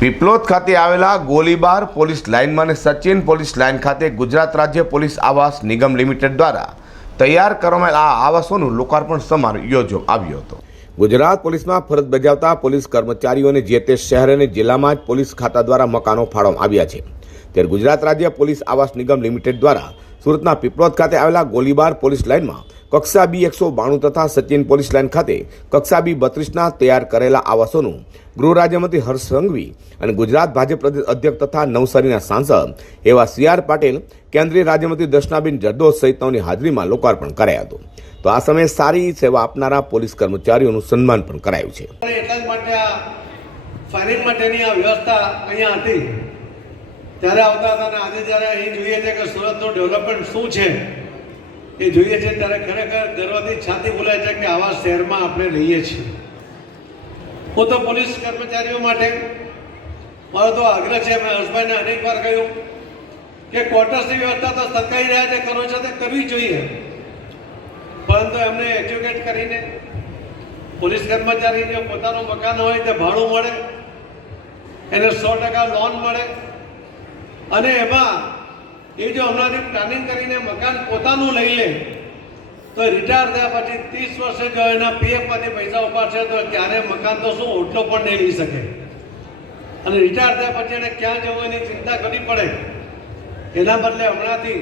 પીપલોદ ખાતે આવેલા ગોલીબાર પોલીસ લાઇનમાં અને સચિન પોલીસ લાઇન ખાતે ગુજરાત રાજ્ય પોલીસ આવાસ નિગમ લિમિટેડ દ્વારા તૈયાર કરવામાં આ આવાસોનું લોકાર્પણ સમારોહ યોજવામાં આવ્યો હતો. ગુજરાત પોલીસમાં ફરજ બજાવતા પોલીસ કર્મચારીઓને જે તે શહેર અને જિલ્લામાં જ પોલીસ ખાતા દ્વારા મકાનો ફાળવવામાં આવ્યા છે. ત્યારે ગુજરાત રાજ્ય પોલીસ આવાસ નિગમ લિમિટેડ દ્વારા સુરતના પીપળોદ ખાતે આવેલા ગોળીબાર પોલીસ લાઇનમાં કક્ષા બી એકસો બાણું તથા સચિન પોલીસ લાઇન ખાતે કક્ષા બી બત્રીસના તૈયાર કરેલા આવાસોનું ગૃહ રાજ્યમંત્રી હર્ષ સંઘવી અને ગુજરાત ભાજપ પ્રદેશ અધ્યક્ષ તથા નવસારીના સાંસદ એવા સી આર પાટીલ, કેન્દ્રીય રાજ્યમંત્રી દર્શનાબેન જરદોસ સહિતની હાજરીમાં લોકાર્પણ કરાયા હતું. તો આ સમયે સારી સેવા આપનારા પોલીસ કર્મચારીઓનું સન્માન પણ કરાયું છે. એટલા માટે આ માટેની આ વ્યવસ્થા અહીંયા હતી. ત્યારે આવતા હતા અને આજે જ્યારે અહીં જોઈએ છે કે સુરતનું ડેવલપમેન્ટ શું છે, એ જોઈએ છે ત્યારે ખરેખર ગર્વથી છાતી બોલાય છે કે આવા શહેરમાં આપણે રહીએ છીએ. હું તો પોલીસ કર્મચારીઓ માટે, મારો તો આગ્રહ છે, મેં હર્ષભાઈને અનેક વાર કહ્યું કે ક્વાર્ટર્સની વ્યવસ્થા તો સરકારી રહ્યા છે, કરો છો તે કરવી જોઈએ. પરંતુ એમને એજ્યુકેટ કરીને પોલીસ કર્મચારીને પોતાનું મકાન હોય તે ભાડું મળે, એને સો ટકા લોન મળે અને એમાં એ જો હમણાંથી પ્લાનિંગ કરીને મકાન પોતાનું લઈ લે, તો રિટાયર થયા પછી ત્રીસ વર્ષે જો એના પીએફમાંથી પૈસા ઉપાડશે, તો ત્યારે મકાન તો શું, ઓટલો પણ નહીં લઈ શકે. અને રિટાયર થયા પછી એને ક્યાં જવું એની ચિંતા કરવી પડે. એના બદલે હમણાંથી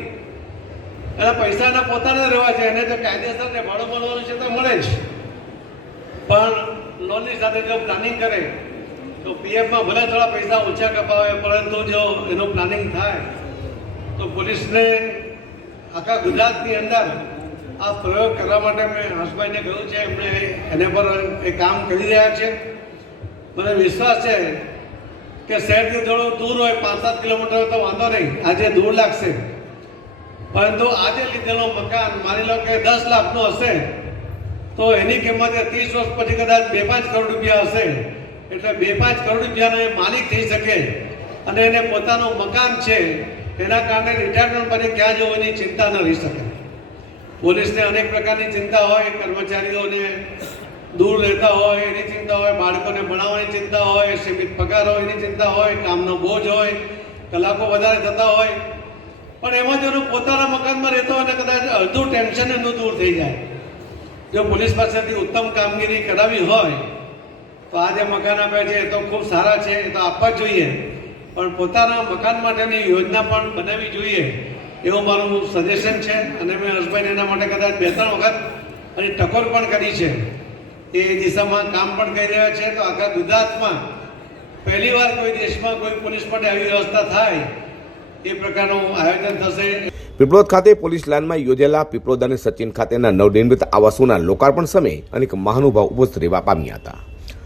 એના પૈસા એના પોતાના રહેવા છે, એને જો કાયદેસર ને ભાડું મળવાનું છે તો મળે જ. પણ લોનની સાથે જો પ્લાનિંગ કરે તો પીએફમાં ભલે થોડા પૈસા ઓછા કપાવે, પરંતુ જો એનું પ્લાનિંગ થાય, તો પોલીસને આખા ગુજરાતની અંદર આ પ્રયોગ કરવા માટે મેં હર્ષભાઈને કહ્યું છે, એમણે એને પર એ કામ કરી રહ્યા છે. મને વિશ્વાસ છે કે શહેરથી થોડું દૂર હોય પાંચ સાત કિલોમીટર હોય તો વાંધો નહીં, આજે દૂર લાગશે. પરંતુ આજે લીધેલો મકાન માની લો કે દસ લાખનો હશે, તો એની કિંમત ત્રીસ વર્ષ પછી કદાચ બે પાંચ કરોડ રૂપિયા હશે. એટલે બે પાંચ કરોડ રૂપિયાનો એ માલિક થઈ શકે અને એને પોતાનું મકાન છે, એના કારણે રિટાયરમેન્ટ પછી ક્યાં જવાની ચિંતા ન રહી શકે. પોલીસને અનેક પ્રકારની ચિંતા હોય, કર્મચારીઓને દૂર રહેતા હોય એની ચિંતા હોય, બાળકોને ભણાવવાની ચિંતા હોય, સીમિત પગાર હોય એની ચિંતા હોય, કામનો બોજ હોય, કલાકો વધારે થતા હોય. પણ એમાં જો પોતાના મકાનમાં રહેતો હોય અને કદાચ અડધું ટેન્શન એનું દૂર થઈ જાય. જો પોલીસ પાસેથી ઉત્તમ કામગીરી કરાવી હોય તો આ જે મકાન આપે છે, એ તો ખૂબ સારા છે, એ તો આપવા જ જોઈએ. પણ પોતાના મકાન માટેની યોજના પણ બનાવવી જોઈએ, એવું મારું સજેશન છે. અને મેં હર્ષભાઈને એના માટે કદાચ બે ત્રણ વખત અને ટકોર પણ કરી છે. એ દિશામાં કામ પણ કરી રહ્યા છે. તો આખા ગુજરાતમાં પહેલીવાર કોઈ દેશમાં કોઈ પોલીસ માટે આવી વ્યવસ્થા થાય, એ પ્રકારનું આયોજન થશે. પીપળોદ ખાતે પોલીસ લાઇનમાં યોજેલા પીપળોદ અને સચિન ખાતેના નવનિર્મિત આવાસોના લોકાર્પણ સમયે અનેક મહાનુભાવ ઉપસ્થિત રહેવા પામ્યા હતા.